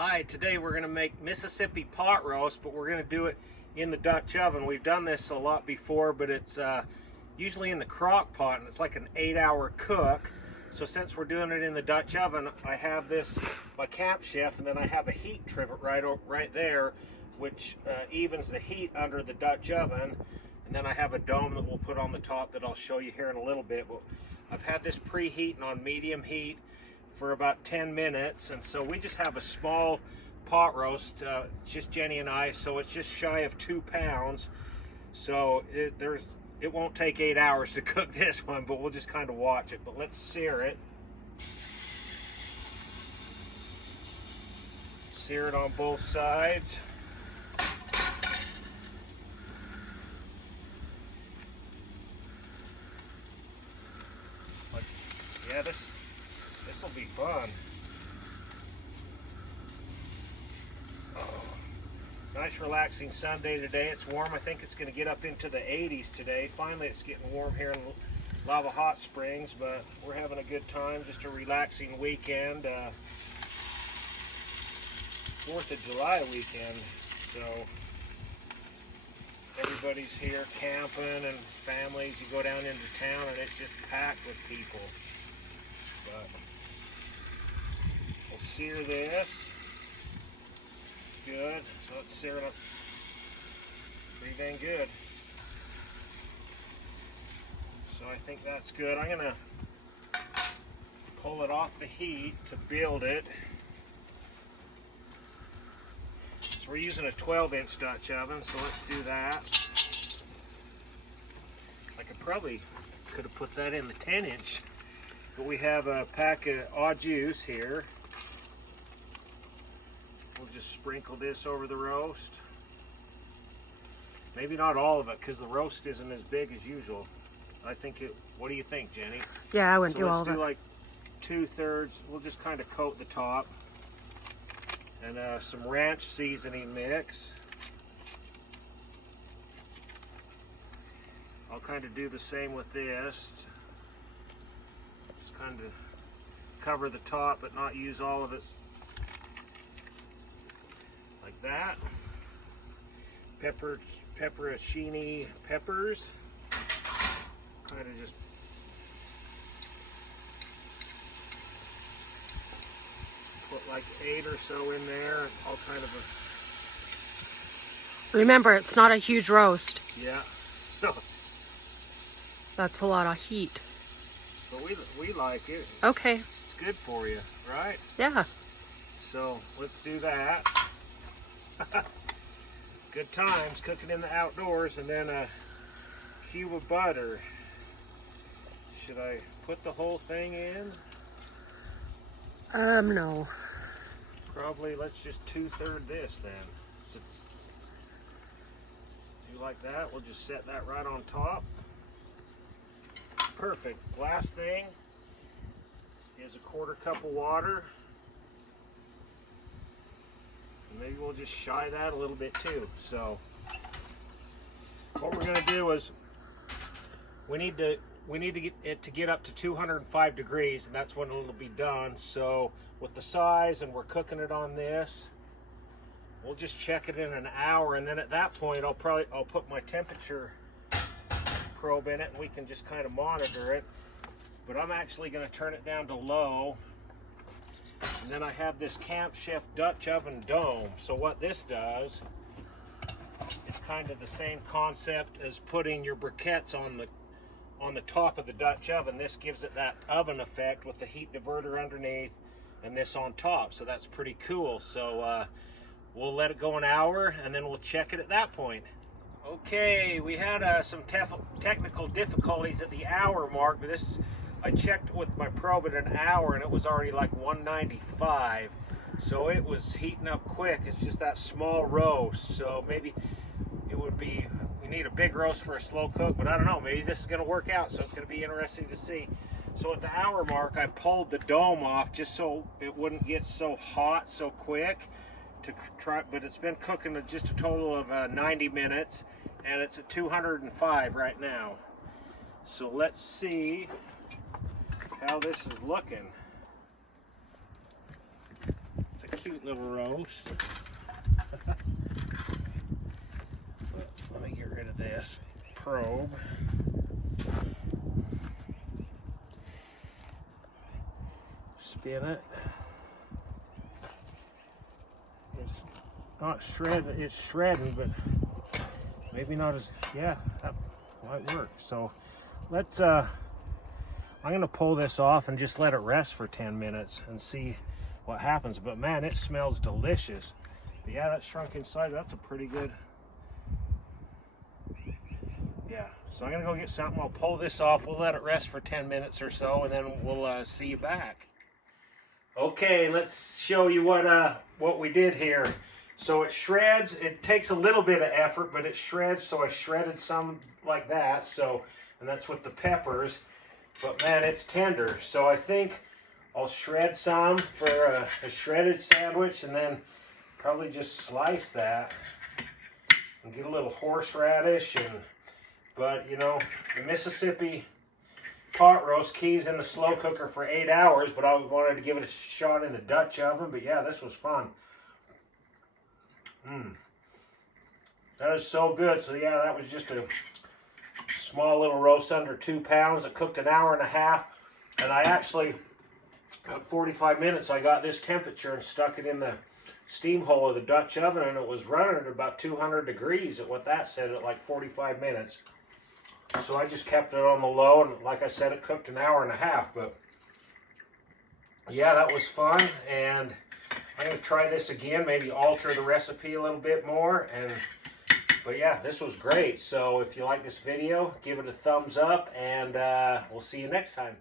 Hi, today we're going to make Mississippi pot roast, but we're going to do it in the Dutch oven. We've done this a lot before, but it's usually in the crock pot, and it's like an 8-hour cook. So since we're doing it in the Dutch oven, I have this, my Camp Chef, and then I have a heat trivet right there, which evens the heat under the Dutch oven. And then I have a dome that we'll put on the top that I'll show you here in a little bit. But I've had this preheating on medium heat for about 10 minutes, and so we just have a small pot roast, just Jenny and I, so it's just shy of 2 pounds. So it won't take 8 hours to cook this one, but we'll just kind of watch it. But let's sear it. Sear it on both sides. Yeah, this will be fun. Oh, nice relaxing Sunday today. It's warm. I think it's going to get up into the 80s today. Finally, it's getting warm here in Lava Hot Springs, but we're having a good time. Just a relaxing weekend. 4th of July weekend. So everybody's here camping and families. You go down into town and it's just packed with people. But we'll sear this. Good. So let's sear it up pretty dang good. So I think that's good. I'm going to pull it off the heat to build it. So we're using a 12-inch Dutch oven, so let's do that. I probably could have put that in the 10-inch. But we have a pack of au jus here. We'll just sprinkle this over the roast. Maybe not all of it, because the roast isn't as big as usual. I think it, what do you think, Jenny? Yeah, I wouldn't do all of it. Let's do like 2/3. We'll just kind of coat the top. And some ranch seasoning mix. I'll kind of do the same with this. Kind of cover the top but not use all of it, like that. Pepperoncini peppers, kind of just put like 8 or so in there. All kind of Remember, it's not a huge roast. Yeah, so That's a lot of heat. but we like it. Okay. It's good for you, right? Yeah. So let's do that. Good times cooking in the outdoors. And then a cube of butter. Should I put the whole thing in? No. Probably let's just 2/3 this then. So, do like that. We'll just set that right on top. Perfect. Last thing is a 1/4 cup of water. And maybe we'll just shy that a little bit too. So what we're going to do is we need to get it to get up to 205 degrees, and that's when it'll be done. So with the size, and we're cooking it on this, we'll just check it in an hour, and then at that point I'll put my temperature probe in it, and we can just kind of monitor it. But I'm actually going to turn it down to low. And then I have this Camp Chef Dutch oven dome. So what this does, it's kind of the same concept as putting your briquettes on the top of the Dutch oven. This gives it that oven effect with the heat diverter underneath and this on top. So that's pretty cool. So we'll let it go an hour, and then we'll check it at that point. Okay, we had some technical difficulties at the hour mark, but I checked with my probe at an hour, and it was already like 195. So it was heating up quick. It's just that small roast. So maybe it would be, we need a big roast for a slow cook, but I don't know. Maybe this is going to work out, so it's going to be interesting to see. So at the hour mark, I pulled the dome off just so it wouldn't get so hot so quick. But it's been cooking just a total of 90 minutes, and it's at 205 right now. So let's see how this is looking. It's a cute little roast. Let me get rid of this probe. Spin it. It's not shredded, it's shredding, but maybe not as, yeah, that might work. So let's, I'm gonna pull this off and just let it rest for 10 minutes and see what happens. But man, it smells delicious. But yeah, that shrunk inside, that's a pretty good, yeah. So I'm gonna go get something, I'll pull this off, we'll let it rest for 10 minutes or so, and then we'll see you back. Okay, let's show you what we did here. So it shreds, it takes a little bit of effort, but it shreds, so I shredded some like that, so, and that's with the peppers, but man, it's tender. So I think I'll shred some for a shredded sandwich, and then probably just slice that and get a little horseradish, but you know, the Mississippi pot roast keys in the slow cooker for 8 hours, but I wanted to give it a shot in the Dutch oven. But yeah, this was fun. That is so good. So yeah, that was just a small little roast under 2 pounds. It cooked an hour and a half, and I actually, at 45 minutes, I got this temperature and stuck it in the steam hole of the Dutch oven, and it was running at about 200 degrees at what that said at like 45 minutes. So I just kept it on the low, and like I said, it cooked an hour and a half. But yeah, that was fun, and I'm going to try this again, maybe alter the recipe a little bit more. But yeah, this was great. So if you like this video, give it a thumbs up, and we'll see you next time.